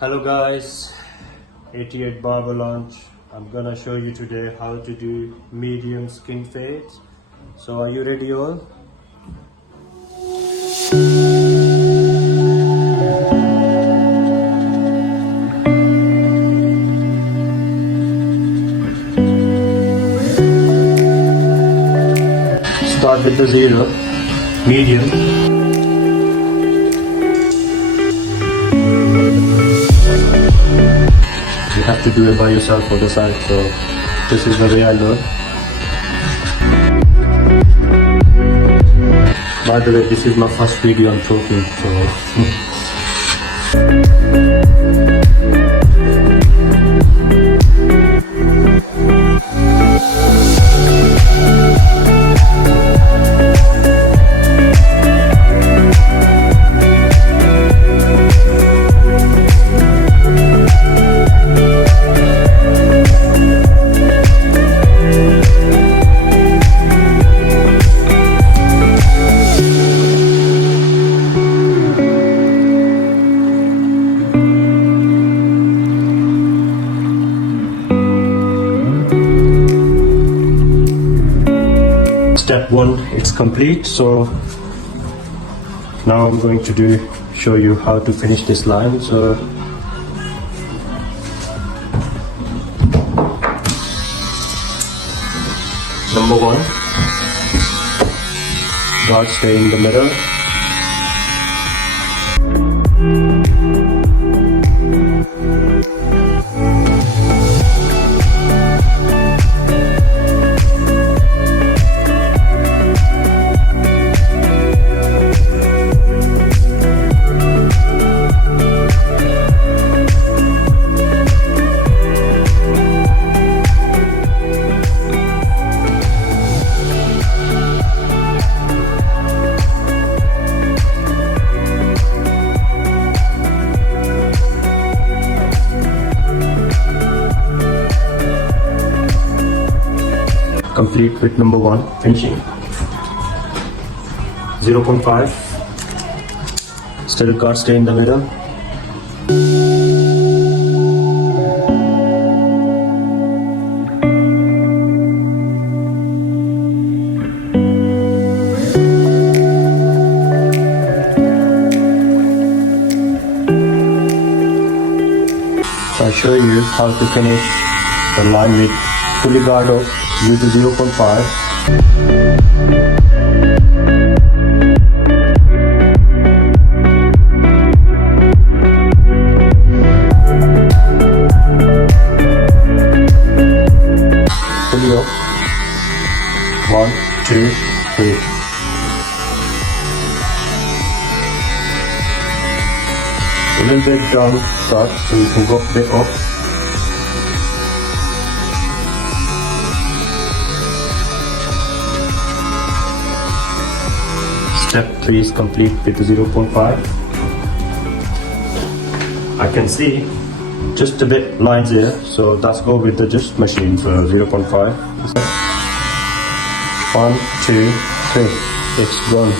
Hello guys, 88 Barber launch. I'm gonna show you today how to do medium skin fades. So are you ready all? Start with the zero, medium. You have to do it by yourself for the side, so this is the way I learn. By the way, this is my first video on talking, so step one, it's complete. So now I'm going to show you how to finish this line. So number one, guard stay in the middle. Complete with number one, finishing 0.5, still guard stay in the middle. So I'll show you how to finish the line with fully guard off due to 0.5. Fully off. 1, 2, 3. A little bit down start, so you can go a bit off. Step 3 is complete with 0.5. I can see just a bit lines here, so let's go with the just machine for 0.5. 1, 2, 3, it's gone.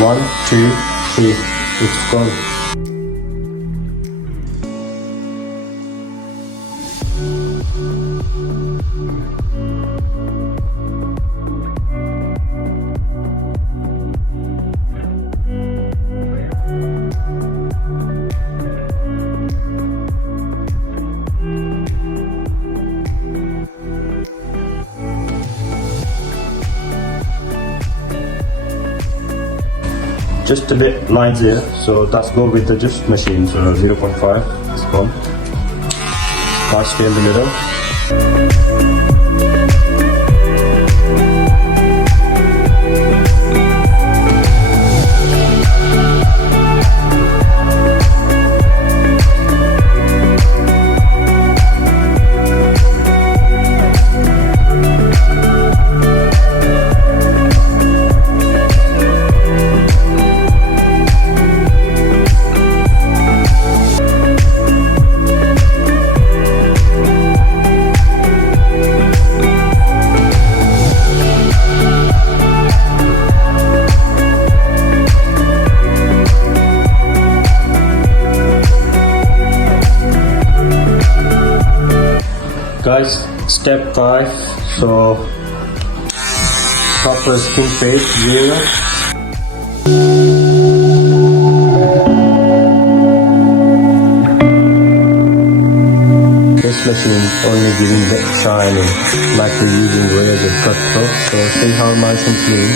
1, 2, 3, it's gone. Just a bit lines here, so let's go with the just machine for 0.5. It's gone. Guard stay in the middle. Guys, step 5. So proper skin fade 0. This machine only giving that shining like we're using razor cutthroat. So see how nice and clean.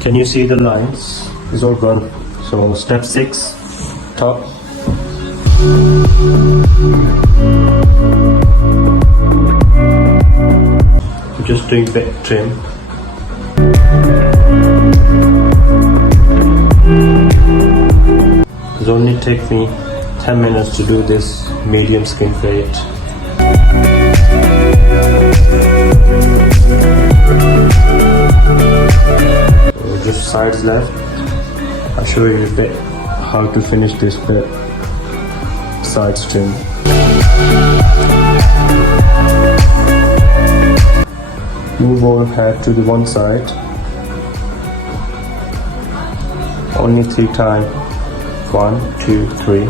Can you see the lines? It's all gone. So step 6, top. Just doing bit trim. It only take me 10 minutes to do this medium skin fade. Just sides left. I'll show you a bit how to finish this bit. Sides trim. Move over head to the one side. Only 3 times. 1, 2, 3.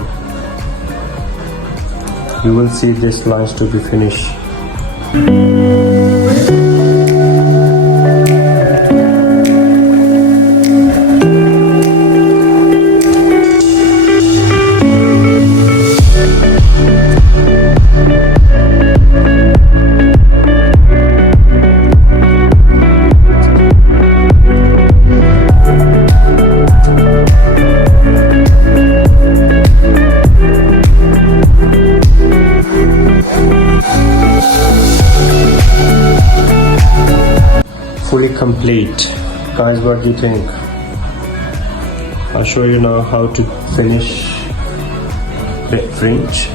You will see these lines to be finished. Fully complete. Guys, what do you think? I'll show you now how to finish bit fringe.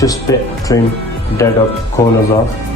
Just bit trim dead of corners off.